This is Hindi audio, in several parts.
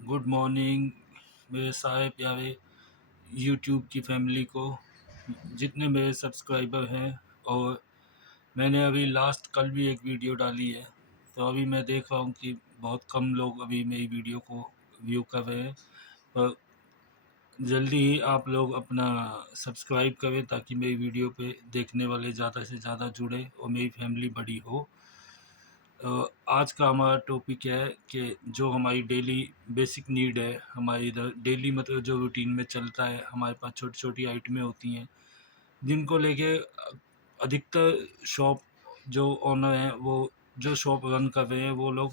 गुड मॉर्निंग मेरे सारे प्यारे यूट्यूब की फैमिली को, जितने मेरे सब्सक्राइबर हैं। और मैंने अभी लास्ट कल भी एक वीडियो डाली है, तो अभी मैं देख रहा हूँ कि बहुत कम लोग अभी मेरी वीडियो को व्यू कर रहे हैं। पर जल्दी ही आप लोग अपना सब्सक्राइब करें ताकि मेरी वीडियो पे देखने वाले ज़्यादा से ज़्यादा जुड़े और मेरी फैमिली बड़ी हो। आज का हमारा टॉपिक है कि जो हमारी डेली बेसिक नीड है, हमारी इधर डेली मतलब जो रूटीन में चलता है, हमारे पास छोटी छोटी आइटमें होती हैं जिनको लेके अधिकतर शॉप जो ओनर हैं, वो जो शॉप रन कर रहे हैं, वो लोग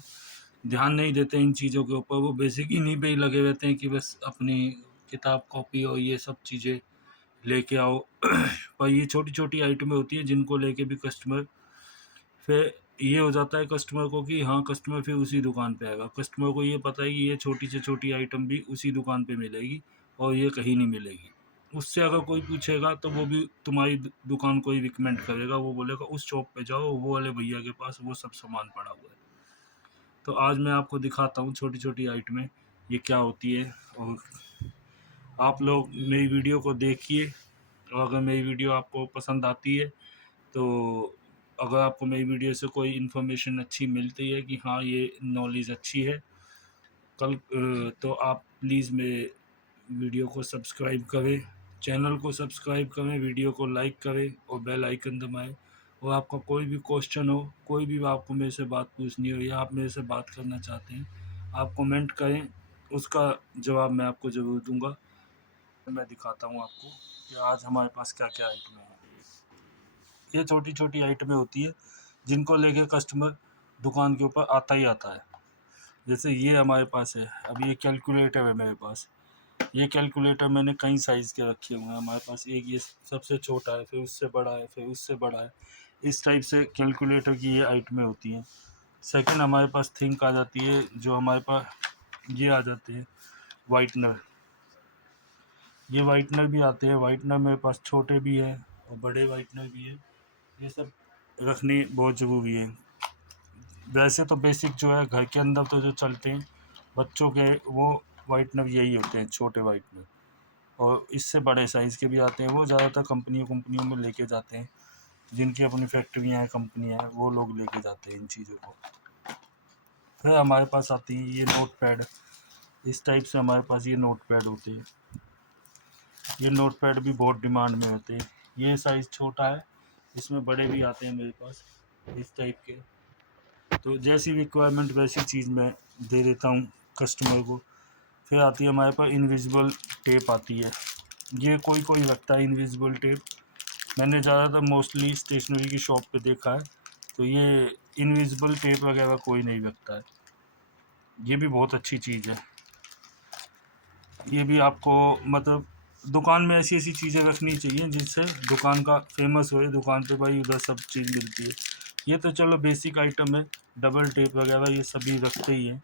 ध्यान नहीं देते इन चीज़ों के ऊपर। वो बेसिक इन्हीं पे ही लगे रहते हैं कि बस अपनी किताब कॉपी और ये सब चीज़ें लेके आओ। पर ये छोटी छोटी आइटमें होती हैं जिनको लेके भी कस्टमर, फिर ये हो जाता है कस्टमर को कि हाँ, कस्टमर फिर उसी दुकान पे आएगा। कस्टमर को ये पता है कि ये छोटी से छोटी आइटम भी उसी दुकान पे मिलेगी और ये कहीं नहीं मिलेगी। उससे अगर कोई पूछेगा तो वो भी तुम्हारी दुकान को ही रिकमेंड करेगा। वो बोलेगा उस शॉप पे जाओ, वो वाले भैया के पास वो सब सामान पड़ा हुआ है। तो आज मैं आपको दिखाता हूँ छोटी छोटी आइटमें ये क्या होती है। और आप लोग मेरी वीडियो को देखिए, और अगर मेरी वीडियो आपको पसंद आती है तो अगर आपको मेरी वीडियो से कोई इन्फॉर्मेशन अच्छी मिलती है कि हाँ, ये नॉलेज अच्छी है, तो आप प्लीज़ मेरे वीडियो को सब्सक्राइब करें, चैनल को सब्सक्राइब करें, वीडियो को लाइक करें और बेल आइकन दबाएं। और आपका कोई भी क्वेश्चन हो, कोई भी आपको मेरे से बात पूछनी हो या आप मेरे से बात करना चाहते हैं, आप कमेंट करें, उसका जवाब मैं आपको ज़रूर दूंगा। मैं दिखाता हूँ आपको कि आज हमारे पास क्या क्या आइटमें हैं। ये छोटी छोटी आइटमें होती है जिनको लेके कस्टमर दुकान के ऊपर आता ही आता है। जैसे ये हमारे पास है, अभी ये कैलकुलेटर है मेरे पास। ये कैलकुलेटर मैंने कई साइज़ के रखे हुए हैं हमारे पास। एक ये सबसे छोटा है, फिर उससे बड़ा है, फिर उससे बड़ा है। इस टाइप से कैलकुलेटर की ये आइटमें होती हैं। सेकंड हमारे पास थिंक आ जाती है, जो हमारे पास ये आ जाते हैं वाइटनर। ये वाइटनर भी आते हैं। वाइटनर मेरे पास छोटे भी है और बड़े वाइटनर भी है। ये सब रखने बहुत ज़रूरी है। वैसे तो बेसिक जो है घर के अंदर तो जो चलते हैं बच्चों के, वो वाइटनर यही होते हैं, छोटे वाइटनर। और इससे बड़े साइज़ के भी आते हैं। वो ज़्यादातर कंपनियों में लेके जाते हैं, जिनकी अपनी फैक्ट्रियाँ हैं, कंपनियाँ हैं, वो लोग लेके जाते हैं इन चीज़ों को। फिर हमारे पास आती है ये नोट पैड। इस टाइप से हमारे पास ये नोट पैड होते हैं। ये नोट पैड भी बहुत डिमांड में होते हैं। ये साइज़ छोटा है, इसमें बड़े भी आते हैं मेरे पास इस टाइप के। तो जैसी रिक्वायरमेंट वैसी चीज़ मैं दे देता हूँ कस्टमर को। फिर आती है हमारे पास इनविजिबल टेप आती है। ये कोई कोई रखता है इनविजिबल टेप। मैंने ज़्यादातर मोस्टली स्टेशनरी की शॉप पे देखा है, तो ये इनविजिबल टेप वगैरह कोई नहीं रखता है। ये भी बहुत अच्छी चीज़ है। ये भी आपको मतलब दुकान में ऐसी ऐसी चीज़ें रखनी चाहिए जिससे दुकान का फेमस हो, दुकान पे भाई उधर सब चीज़ मिलती है। ये तो चलो बेसिक आइटम है, डबल टेप वगैरह ये सभी रखते ही हैं।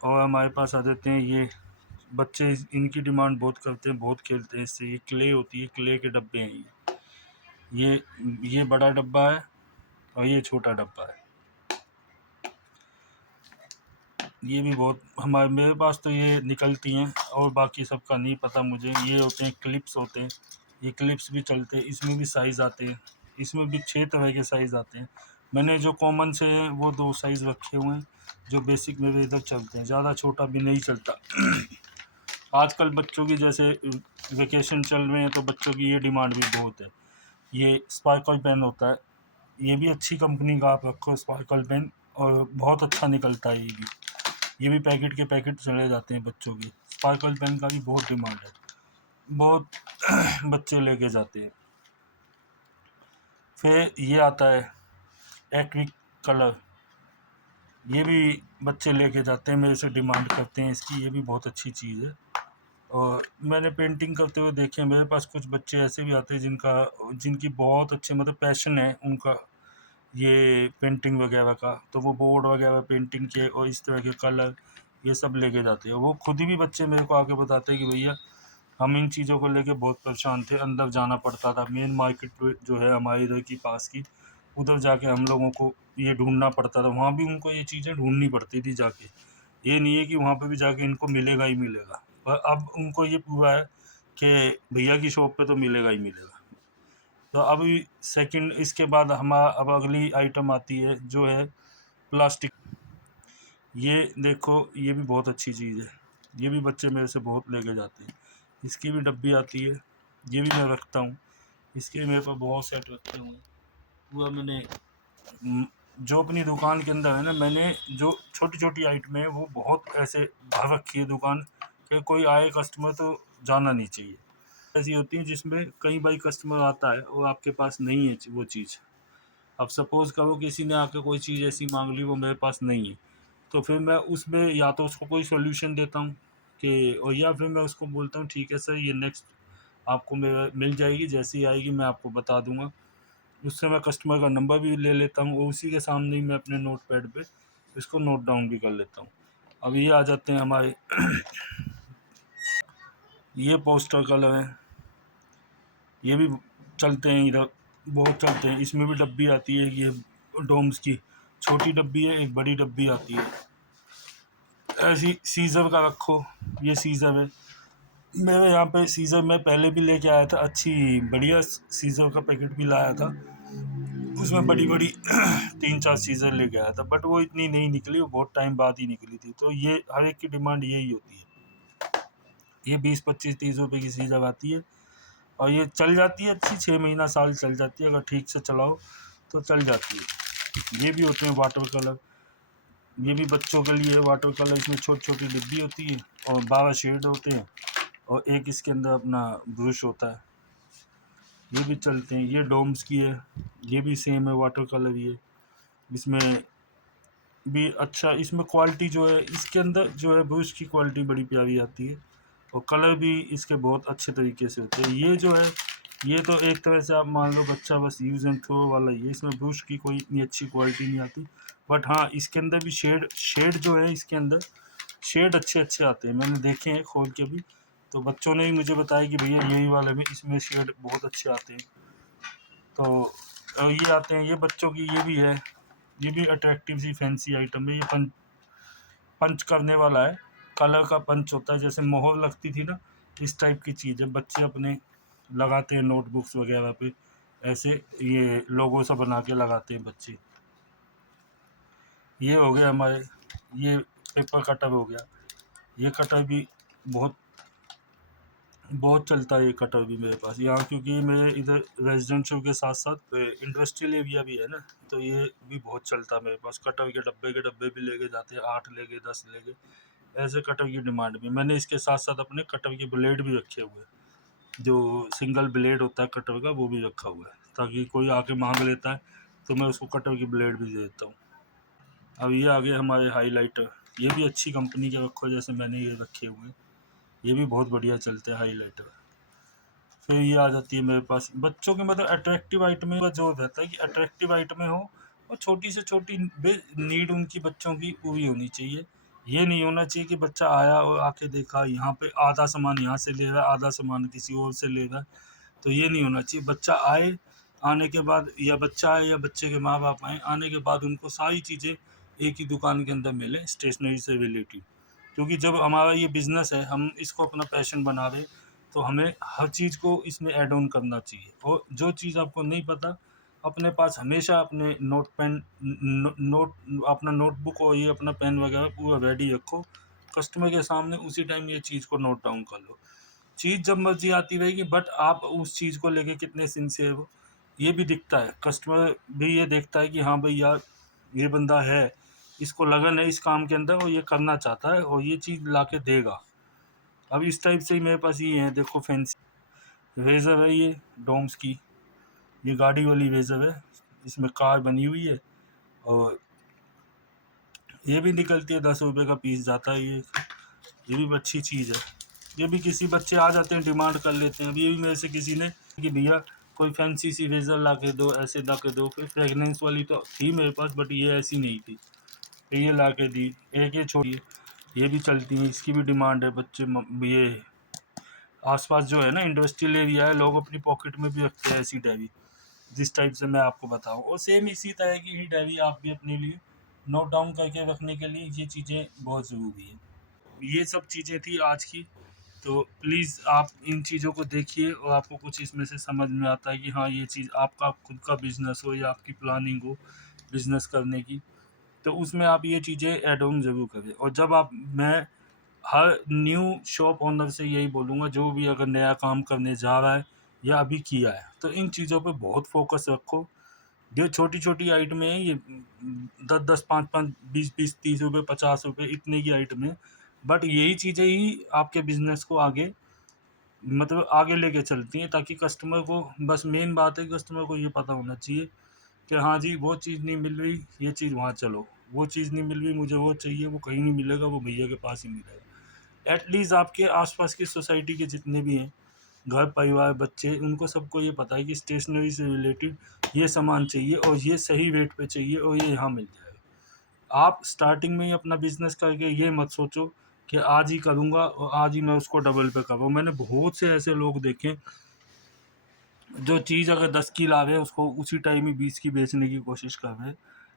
और हमारे पास आ जाते हैं ये बच्चे, इनकी डिमांड बहुत करते हैं, बहुत खेलते हैं इससे। ये क्ले होती है, क्ले के डब्बे हैं ये बड़ा डब्बा है और ये छोटा डब्बा है। ये भी बहुत हमारे मेरे पास तो ये निकलती हैं, और बाकी सबका नहीं पता मुझे। ये होते हैं क्लिप्स होते हैं, ये क्लिप्स भी चलते हैं। इसमें भी साइज़ आते हैं, इसमें भी 6 तरह के साइज़ आते हैं। मैंने जो कॉमन से हैं वो 2 साइज़ रखे हुए हैं, जो बेसिक मेरे इधर चलते हैं। ज़्यादा छोटा भी नहीं चलता। आजकल बच्चों की जैसे वेकेशन चल रहे हैं, तो बच्चों की ये डिमांड भी बहुत है। ये स्पार्कल पेन होता है, ये भी अच्छी कंपनी का आप रखो स्पार्कल पेन, और बहुत अच्छा निकलता है ये भी पैकेट के पैकेट चले जाते हैं बच्चों की। स्पार्कल पेन का भी बहुत डिमांड है, बहुत बच्चे लेके जाते हैं। फिर ये आता है एक्रिलिक कलर। ये भी बच्चे लेके जाते हैं, मेरे से डिमांड करते हैं इसकी। ये भी बहुत अच्छी चीज़ है। और मैंने पेंटिंग करते हुए देखे, मेरे पास कुछ बच्चे ऐसे भी आते हैं जिनकी बहुत अच्छे मतलब पैशन है उनका ये पेंटिंग वगैरह का। तो वो बोर्ड वगैरह पेंटिंग के और इस तरह के कलर ये सब लेके जाते हैं। वो खुद ही भी बच्चे मेरे को आके बताते हैं कि भैया हम इन चीज़ों को लेके बहुत परेशान थे, अंदर जाना पड़ता था, मेन मार्केट जो है हमारे इधर की पास की, उधर जाके हम लोगों को ये ढूंढना पड़ता था, वहाँ भी उनको ये चीज़ें ढूंढनी पड़ती थी जाके। ये नहीं है कि वहाँ पे भी जाके इनको मिलेगा ही मिलेगा, पर अब उनको ये पूरा है कि भैया की शॉप पे तो मिलेगा ही मिलेगा। तो अभी सेकंड इसके बाद हमारा अब अगली आइटम आती है जो है प्लास्टिक। ये देखो, ये भी बहुत अच्छी चीज़ है, ये भी बच्चे मेरे से बहुत लेके जाते हैं। इसकी भी डब्बी आती है, ये भी मैं रखता हूँ। इसके मेरे पास बहुत सेट रखे हुए हैं। पूरा मैंने जो अपनी दुकान के अंदर है ना, मैंने जो छोटी छोटी आइटमें है वो बहुत ऐसे भर रखी है दुकान कि कोई आए कस्टमर तो जाना नहीं चाहिए। ऐसी होती है जिसमें कई बार कस्टमर आता है और आपके पास नहीं है वो चीज़। अब सपोज़ करो किसी ने आके कोई चीज़ ऐसी मांग ली, वो मेरे पास नहीं है, तो फिर मैं उसमें या तो उसको कोई सॉल्यूशन देता हूँ कि, और या फिर मैं उसको बोलता हूँ ठीक है सर, ये नेक्स्ट आपको मिल जाएगी, जैसी आएगी मैं आपको बता दूंगा। उससे मैं कस्टमर का नंबर भी ले लेता हूँ और उसी के सामने ही मैं अपने नोट पैड पे इसको नोट डाउन भी कर लेता हूँ। अब ये आ जाते हैं हमारे ये पोस्टर कलर हैं, ये भी चलते हैं इधर, बहुत चलते हैं। इसमें भी डब्बी आती है, ये डोम्स की छोटी डब्बी है, एक बड़ी डब्बी आती है। ऐसी सीज़र का रखो, ये सीज़र है मेरे यहाँ पे। सीज़र मैं पहले भी लेके आया था, अच्छी बढ़िया सीज़र का पैकेट भी लाया था, उसमें बड़ी बड़ी 3-4 सीज़र लेके आया था, बट वो इतनी नहीं निकली, वो बहुत टाइम बाद ही निकली थी। तो ये हर एक की डिमांड यही होती है। ये 20-25-30 रुपए की सीज़र आती है और ये चल जाती है अच्छी, 6 महीना साल चल जाती है, अगर ठीक से चलाओ तो चल जाती है। ये भी होते हैं वाटर कलर, ये भी बच्चों के लिए वाटर कलर। इसमें छोटी छोटी डिब्बी होती है और 12 शेड होते हैं और एक इसके अंदर अपना ब्रश होता है। ये भी चलते हैं। ये डोम्स की है, ये भी सेम है, वाटर कलर ही है। इसमें भी अच्छा, इसमें क्वालिटी जो है इसके अंदर जो है ब्रश की क्वालिटी बड़ी प्यारी आती है और कलर भी इसके बहुत अच्छे तरीके से होते हैं। ये जो है, ये तो एक तरह से आप मान लो बच्चा बस यूज़ एंड थ्रो वाला ही है, इसमें ब्रश की कोई इतनी अच्छी क्वालिटी नहीं आती। बट हाँ, इसके अंदर भी शेड शेड जो है, इसके अंदर शेड अच्छे अच्छे आते हैं, मैंने देखे हैं खोल के भी। तो बच्चों ने भी मुझे बताया कि भैया यही वाले में इसमें शेड बहुत अच्छे आते हैं। तो ये आते हैं, ये बच्चों की ये भी है, ये भी अट्रैक्टिव सी फैंसी आइटम है। ये पंच करने वाला है, कलर का पंच होता है, जैसे मोहर लगती थी ना, इस टाइप की चीज़ है। बच्चे अपने लगाते हैं नोटबुक्स वगैरह पे, ऐसे ये लोगो सा बना के लगाते हैं बच्चे। ये हो गया हमारे, ये पेपर कटर हो गया। ये कटर भी बहुत बहुत चलता है, ये कटर भी मेरे पास यहाँ, क्योंकि मेरे इधर रेजिडेंशियल के साथ साथ इंडस्ट्रियल एरिया भी है ना, तो ये भी बहुत चलता है मेरे पास। कटर के डब्बे भी लेके जाते हैं, 8 लेके 10 लेके, ऐसे कटर की डिमांड भी। मैंने इसके साथ साथ अपने कटर के ब्लेड भी रखे हुए हैं, जो सिंगल ब्लेड होता है कटर का, वो भी रखा हुआ है, ताकि कोई आके मांग लेता है तो मैं उसको कटर की ब्लेड भी दे देता हूँ। अब ये आ गए हमारे हाईलाइटर, ये भी अच्छी कंपनी के रखो, जैसे मैंने ये रखे हुए हैं, ये भी बहुत बढ़िया चलते हैं हाईलाइटर। फिर ये आ जाती है मेरे पास बच्चों के, मतलब अट्रैक्टिव आइटमें का जो रहता है कि अट्रैक्टिव आइटमें हो और छोटी से छोटी नीड उनकी बच्चों की पूरी होनी चाहिए। ये नहीं होना चाहिए कि बच्चा आया और आके देखा यहाँ पे आधा सामान यहाँ से ले रहा है, आधा सामान किसी और से ले रहा है, तो ये नहीं होना चाहिए। बच्चा आए, आने के बाद, या बच्चा आए या बच्चे के माँ बाप आए, आने के बाद उनको सारी चीज़ें एक ही दुकान के अंदर मिले स्टेशनरी से रिलेटेड। क्योंकि जब हमारा ये बिज़नेस है, हम इसको अपना पैशन बना रहे, तो हमें हर चीज़ को इसमें ऐड ऑन करना चाहिए। और जो चीज़ आपको नहीं पता, अपने पास हमेशा अपने नोट पेन नोट अपना नोटबुक और ये अपना पेन वगैरह पूरा रेडी रखो, कस्टमर के सामने उसी टाइम ये चीज़ को नोट डाउन कर लो। चीज़ जब मर्जी आती रहेगी, बट आप उस चीज़ को लेके कितने सिंसियर हो ये भी दिखता है। कस्टमर भी ये देखता है कि हाँ भाई यार, ये बंदा है, इसको लगन है इस काम के अंदर और ये करना चाहता है और ये चीज़ ला के देगा। अब इस टाइप से ही मेरे पास ये है, देखो फैंसी रेज़र है, ये डोम्स की, ये गाड़ी वाली रेज़र है, इसमें कार बनी हुई है और ये भी निकलती है, 10 रुपये का पीस जाता है ये भी अच्छी चीज़ है। ये भी किसी बच्चे आ जाते हैं, डिमांड कर लेते हैं। अभी ये भी मेरे से किसी ने कि भैया कोई फैंसी सी रेज़र ला के दो, ऐसे ला के दो। फिर फ्रेगनेंस वाली तो थी मेरे पास, बट ये ऐसी नहीं थी, फिर ये ला के दी। एक ये छोड़ी है, ये भी चलती है, इसकी भी डिमांड है। बच्चे ये आसपास जो है ना इंडस्ट्रियल एरिया है, लोग अपनी पॉकेट में भी रखते हैं ऐसी डायरी, जिस टाइप से मैं आपको बताऊँ। और सेम इसी तरह की ही डायरी आप भी अपने लिए नोट डाउन करके रखने के लिए ये चीज़ें बहुत ज़रूरी है। ये सब चीज़ें थी आज की। तो प्लीज़ आप इन चीज़ों को देखिए और आपको कुछ इसमें से समझ में आता है कि हाँ, ये चीज़ आपका खुद का बिज़नेस हो या आपकी प्लानिंग हो बिज़नेस करने की, तो उसमें आप ये चीज़ें ऐड ऑन ज़रूर करें। और जब आप मैं हर न्यू शॉप ओनर से यही बोलूँगा, जो भी अगर नया काम करने जा रहा है या अभी किया है, तो इन चीज़ों पे बहुत फ़ोकस रखो। जो छोटी-छोटी आइटमें हैं ये 10-10, 5-5, 20-20, ₹30, ₹50 इतने की आइटमें, बट यही चीज़ें ही आपके बिज़नेस को आगे मतलब आगे लेके चलती हैं, ताकि कस्टमर को बस मेन बात है कस्टमर को ये पता होना चाहिए कि हाँ जी, वो चीज़ नहीं मिल रही, ये चीज़ वहाँ चलो, वो चीज़ नहीं मिल रही, मुझे वो चाहिए, वो कहीं नहीं मिलेगा, वो भैया के पास ही मिलेगा। एटलीस्ट आपके आसपास की सोसाइटी के जितने भी हैं, घर परिवार बच्चे, उनको सबको ये पता है कि स्टेशनरी से रिलेटेड ये सामान चाहिए और ये सही रेट पे चाहिए और ये यहाँ मिल जाएगा। आप स्टार्टिंग में ही अपना बिजनेस करके ये मत सोचो कि आज ही करूँगा और आज ही मैं उसको डबल पे करूँ। मैंने बहुत से ऐसे लोग देखे जो चीज़ अगर 10 की ला रहे हैं उसको उसी टाइम ही 20 की बेचने की कोशिश कर रहे हैं।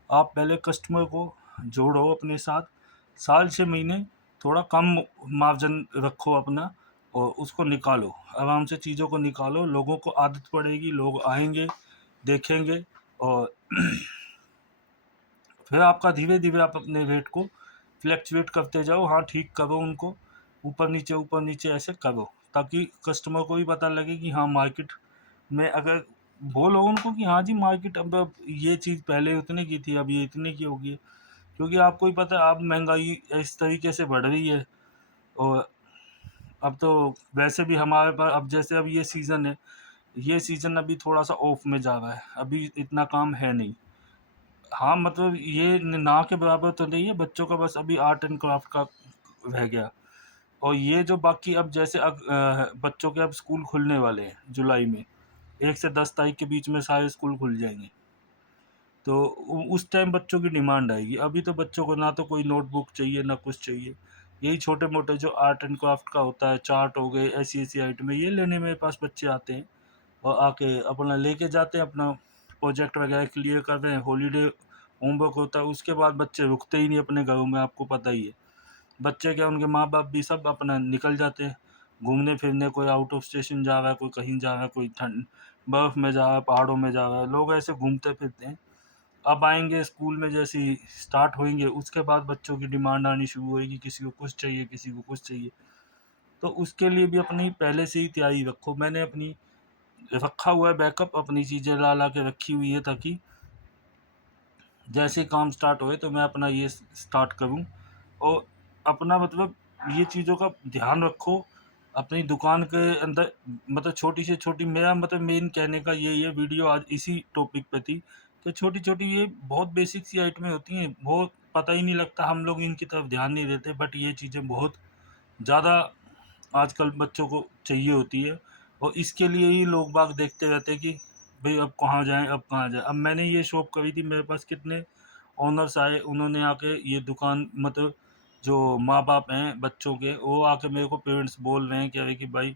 आप पहले कस्टमर को जोड़ो अपने साथ, साल 6 महीने थोड़ा कम मार्जिन रखो अपना और उसको निकालो, आराम से चीज़ों को निकालो, लोगों को आदत पड़ेगी, लोग आएँगे, देखेंगे और फिर आपका धीरे-धीरे आप अपने रेट को फ्लक्चुएट करते जाओ। हाँ, ठीक करो उनको, ऊपर नीचे ऐसे करो, ताकि कस्टमर को भी पता लगे कि हाँ, मार्केट में अगर बोलो उनको कि हाँ जी, मार्केट अब ये चीज़ पहले उतने की थी, अब ये इतने की हो गई है। क्योंकि आपको ही पता है अब महँगाई इस तरीके से बढ़ रही है और अब तो वैसे भी हमारे पास अब जैसे अब ये सीज़न है, ये सीज़न अभी थोड़ा-सा ऑफ में जा रहा है, अभी इतना काम है नहीं। हाँ, मतलब ये ना के बराबर तो नहीं है, बच्चों का बस अभी आर्ट एंड क्राफ्ट का रह गया। और ये जो बाकी अब जैसे अब बच्चों के अब स्कूल खुलने वाले हैं जुलाई में, 1 से 10 तारीख के बीच में सारे स्कूल खुल जाएँगे। तो उस टाइम बच्चों की डिमांड आएगी। अभी तो बच्चों को ना तो कोई नोटबुक चाहिए, ना कुछ चाहिए। यही छोटे-मोटे जो आर्ट एंड क्राफ्ट का होता है, चार्ट हो गए, ऐसी-ऐसी आइटमें, ये लेने मेरे पास बच्चे आते हैं और आके अपना लेके जाते हैं, अपना प्रोजेक्ट वगैरह क्लियर कर रहे हैं, हॉलिडे होमवर्क होता है, उसके बाद बच्चे रुकते ही नहीं अपने घरों में, आपको पता ही है। बच्चे क्या, उनके माँ-बाप भी सब अपना निकल जाते हैं घूमने-फिरने, कोई आउट ऑफ स्टेशन जा रहा है, कोई कहीं जा रहा है, कोई ठंड बर्फ़ में जा रहा है, पहाड़ों में जा रहा है, लोग ऐसे घूमते-फिरते हैं। अब आएँगे स्कूल में जैसे ही स्टार्ट होएँगे, उसके बाद बच्चों की डिमांड आनी शुरू होएगी, किसी को कुछ चाहिए, किसी को कुछ चाहिए। तो उसके लिए भी अपनी पहले से ही तैयारी रखो। मैंने अपनी रखा हुआ है बैकअप, अपनी चीज़ें ला-ला के रखी हुई है, ताकि जैसे ही काम स्टार्ट होए तो मैं अपना ये स्टार्ट करूँ और अपना मतलब ये चीज़ों का ध्यान रखो। अपनी दुकान के अंदर मतलब छोटी से छोटी, मेरा मतलब मेन कहने का ये वीडियो आज इसी टॉपिक पे थी कि छोटी-छोटी ये बहुत बेसिक सी आइटमें होती हैं, बहुत पता ही नहीं लगता, हम लोग इनकी तरफ ध्यान नहीं देते, बट ये चीज़ें बहुत ज़्यादा आजकल बच्चों को चाहिए होती है और इसके लिए ही लोग बाग देखते रहते हैं कि भई अब कहाँ जाएँ, अब कहाँ जाएँ। अब मैंने ये शॉप करी थी, मेरे पास कितने ओनर्स आए, उन्होंने आके ये दुकान मतलब जो माँ-बाप हैं बच्चों के, वो आके मेरे को पेरेंट्स बोल रहे हैं, कह रहे हैं कि भाई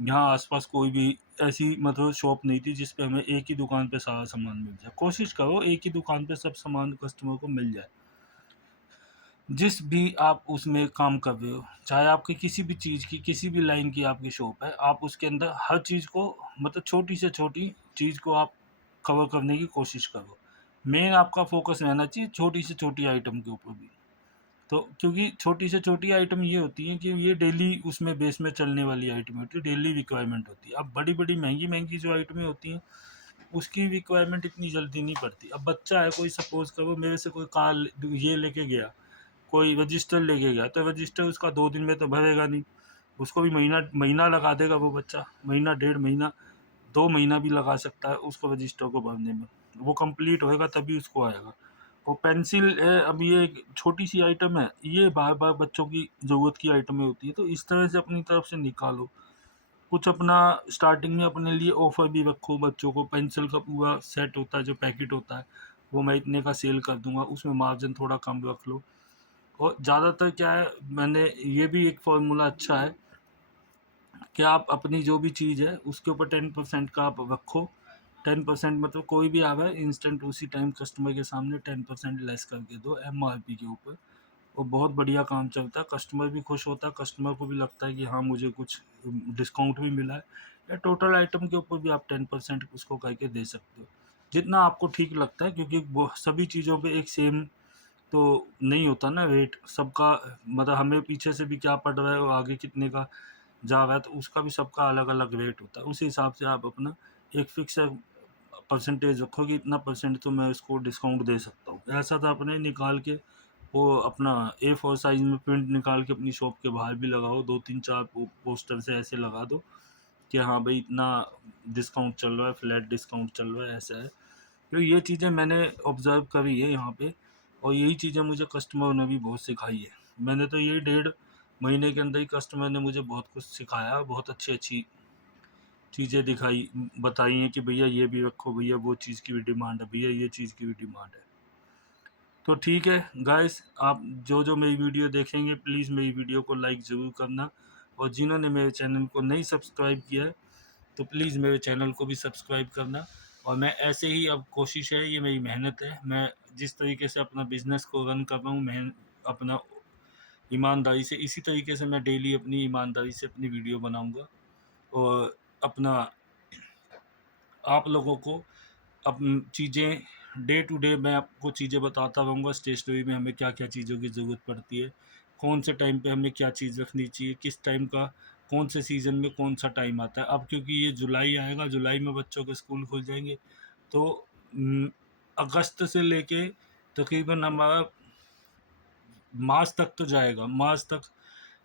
यहाँ आस-पास कोई भी ऐसी मतलब शॉप नहीं थी जिस पे हमें एक ही दुकान पे सारा सामान मिल जाए। कोशिश करो एक ही दुकान पे सब सामान कस्टमर को मिल जाए। जिस भी आप उसमें काम कर रहे हो, चाहे आपकी किसी भी चीज़ की, किसी भी लाइन की आपकी शॉप है, आप उसके अंदर हर चीज़ को मतलब छोटी से छोटी चीज़ को आप कवर करने की कोशिश करो। मेन आपका फ़ोकस रहना चाहिए छोटी से छोटी आइटम के ऊपर भी। तो क्योंकि छोटी से छोटी आइटम ये होती हैं कि ये डेली उसमें बेस में चलने वाली आइटम होती है, डेली रिक्वायरमेंट होती है। अब बड़ी-बड़ी, महँगी-महँगी जो आइटमें होती हैं, उसकी रिक्वायरमेंट इतनी जल्दी नहीं पड़ती। अब बच्चा है कोई, सपोज़ करो मेरे से कोई कार ये लेके गया, कोई रजिस्टर लेके गया, तो रजिस्टर उसका 2 दिन में तो भरेगा नहीं, उसको भी महीना महीना लगा देगा वो बच्चा, महीना, डेढ़ महीना, 2 महीना भी लगा सकता है उसको रजिस्टर को भरने में। वो कंप्लीट होएगा तभी उसको आएगा। और पेंसिल है, अब ये एक छोटी-सी आइटम है, ये बार-बार बच्चों की ज़रूरत की आइटमें होती हैं, तो इस तरह से अपनी तरफ से निकालो। कुछ अपना स्टार्टिंग में अपने लिए ऑफ़र भी रखो बच्चों को, पेंसिल का पूरा सेट होता है, जो पैकेट होता है, वो मैं इतने का सेल कर दूँगा, उसमें मार्जिन थोड़ा कम रख लो। और ज़्यादातर क्या है, मैंने ये भी एक फ़ॉर्मूला अच्छा है कि आप अपनी जो भी चीज़ है उसके ऊपर 10% का आप रखो। 10% मतलब कोई भी आवे इंस्टेंट उसी टाइम कस्टमर के सामने 10% लेस करके दो एमआरपी के ऊपर। और बहुत बढ़िया काम चलता है, कस्टमर भी खुश होता है, कस्टमर को भी लगता है कि हाँ मुझे कुछ डिस्काउंट भी मिला है। या टोटल आइटम के ऊपर भी आप 10% उसको करके दे सकते हो, जितना आपको ठीक लगता है, क्योंकि वो सभी चीज़ों पे एक सेम तो नहीं होता ना रेट सबका। मतलब हमें पीछे से भी क्या पड़ रहा है और आगे कितने का जा रहा है, तो उसका भी सबका अलग अलग रेट होता है। उसी हिसाब से आप अपना एक फिक्स परसेंटेज रखो कि इतना परसेंट तो मैं उसको डिस्काउंट दे सकता हूँ। ऐसा तो अपने निकाल के वो अपना A4 साइज में प्रिंट निकाल के अपनी शॉप के बाहर भी लगाओ, 2 3 4 पोस्टर से ऐसे लगा दो कि हाँ भाई इतना डिस्काउंट चल रहा है, फ्लैट डिस्काउंट चल रहा है, ऐसा है। तो ये चीज़ें मैंने ऑब्ज़र्व करी है यहाँ पे, और यही चीज़ें मुझे कस्टमर ने भी बहुत सिखाई है। मैंने तो ये 1.5 महीने के अंदर ही कस्टमर ने मुझे बहुत कुछ सिखाया, बहुत अच्छी-अच्छी चीज़ें दिखाई बताई हैं कि भैया ये भी रखो, भैया वो चीज़ की भी डिमांड है, भैया ये चीज़ की भी डिमांड है। तो ठीक है गाइस, आप जो मेरी वीडियो देखेंगे प्लीज़ मेरी वीडियो को लाइक ज़रूर करना, और जिन्होंने मेरे चैनल को नहीं सब्सक्राइब किया है तो प्लीज़ मेरे चैनल को भी सब्सक्राइब करना। और मैं ऐसे ही, अब कोशिश है, ये मेरी मेहनत है, मैं जिस तरीके से अपना बिज़नेस को रन कर रहा हूँ, मैं अपना ईमानदारी से, इसी तरीके से मैं डेली अपनी ईमानदारी से अपनी वीडियो बनाऊँगा। और अपना आप लोगों को अब चीज़ें डे टू डे मैं आपको चीज़ें बताता रहूँगा। स्टेशनरी में हमें क्या क्या चीज़ों की ज़रूरत पड़ती है, कौन से टाइम पे हमें क्या चीज़ रखनी चाहिए, किस टाइम का कौन से सीज़न में कौन सा टाइम आता है। अब क्योंकि ये जुलाई आएगा, जुलाई में बच्चों के स्कूल खुल जाएंगे, तो अगस्त से लेके तकरीबन हमारा मार्च तक तो जाएगा, मार्च तक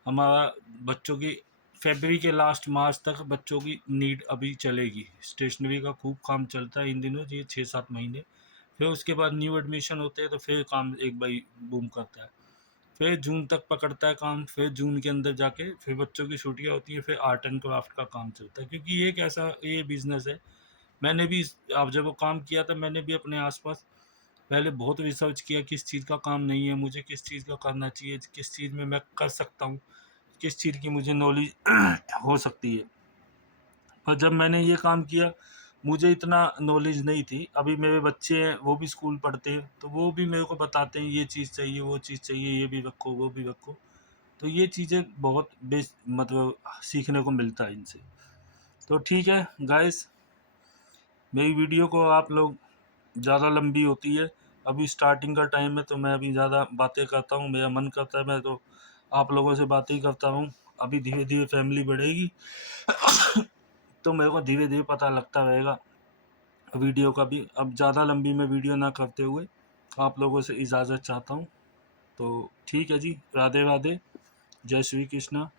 हमारा बच्चों की, फरवरी के लास्ट मार्च तक बच्चों की नीड अभी चलेगी। स्टेशनरी का खूब काम चलता है इन दिनों, ये 6 7 महीने। फिर उसके बाद न्यू एडमिशन होते हैं तो फिर काम एक बारी बूम करता है। फिर जून तक पकड़ता है काम, फिर जून के अंदर जाके फिर बच्चों की छुट्टियाँ होती हैं, फिर आर्ट एंड क्राफ्ट का काम चलता है, क्योंकि ये एक ऐसा ये बिज़नेस है। मैंने भी अब जब वो काम किया था, मैंने भी अपने आसपास पहले बहुत रिसर्च किया, किस चीज़ का काम नहीं है, मुझे किस चीज़ का करना चाहिए, किस चीज़ में मैं कर सकता हूँ, किस चीज़ की मुझे नॉलेज हो सकती है। और जब मैंने ये काम किया, मुझे इतना नॉलेज नहीं थी। अभी मेरे बच्चे हैं, वो भी स्कूल पढ़ते हैं, तो वो भी मेरे को बताते हैं ये चीज़ चाहिए, वो चीज़ चाहिए, ये भी रखो, वो भी रखो। तो ये चीज़ें बहुत मतलब सीखने को मिलता है इनसे। तो ठीक है गाइस, मेरी वीडियो को आप लोग, ज़्यादा लंबी होती है, अभी स्टार्टिंग का टाइम है, तो मैं अभी ज़्यादा बातें करता हूँ, मेरा मन करता है मैं तो आप लोगों से बातें ही करता हूँ। अभी धीरे धीरे फैमिली बढ़ेगी तो मेरे को धीरे धीरे पता लगता रहेगा वीडियो का भी। अब ज़्यादा लंबी मैं वीडियो ना करते हुए आप लोगों से इजाज़त चाहता हूँ। तो ठीक है जी, राधे राधे, जय श्री कृष्णा।